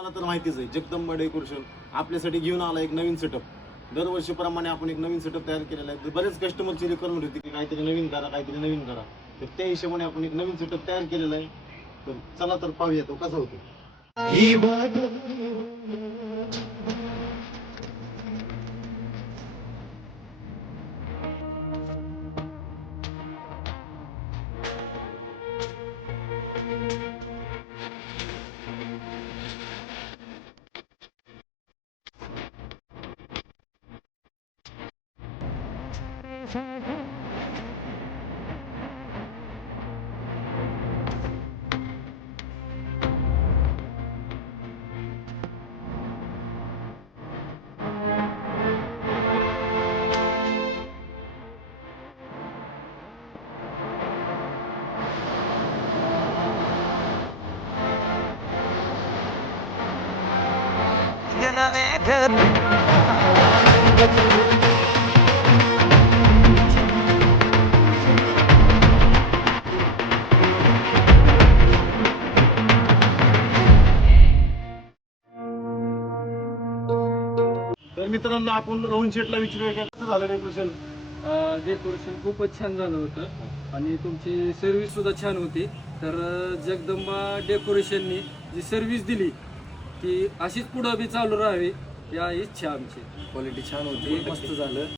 मला तर माहितीच आहे, जगदंबा डेकोरेशन आपल्यासाठी घेऊन आला एक नवीन सेटअप. दरवर्षीप्रमाणे आपण एक नवीन सेटअप तयार केलेला आहे. बरेच कस्टमरची रिक्वायरमेंट होती की काहीतरी नवीन करा, काहीतरी नवीन करा. तर त्या हिशोबाने आपण एक नवीन सेटअप तयार केलेला आहे. तर चला तर पाहूया तो कसा होतो. तर मित्रांनो, आपण रोहन शेटला विचारूया की कसं झालं डेकोरेशन. डेकोरेशन खूपच छान झालं होतं आणि तुमची सर्व्हिस सुद्धा छान होती. तर जगदंबा डेकोरेशननी जी सर्व्हिस दिली ती अशीच पुढं बी चालू राहावी या इच्छा आमची. क्वालिटी छान होती, मस्त झालं.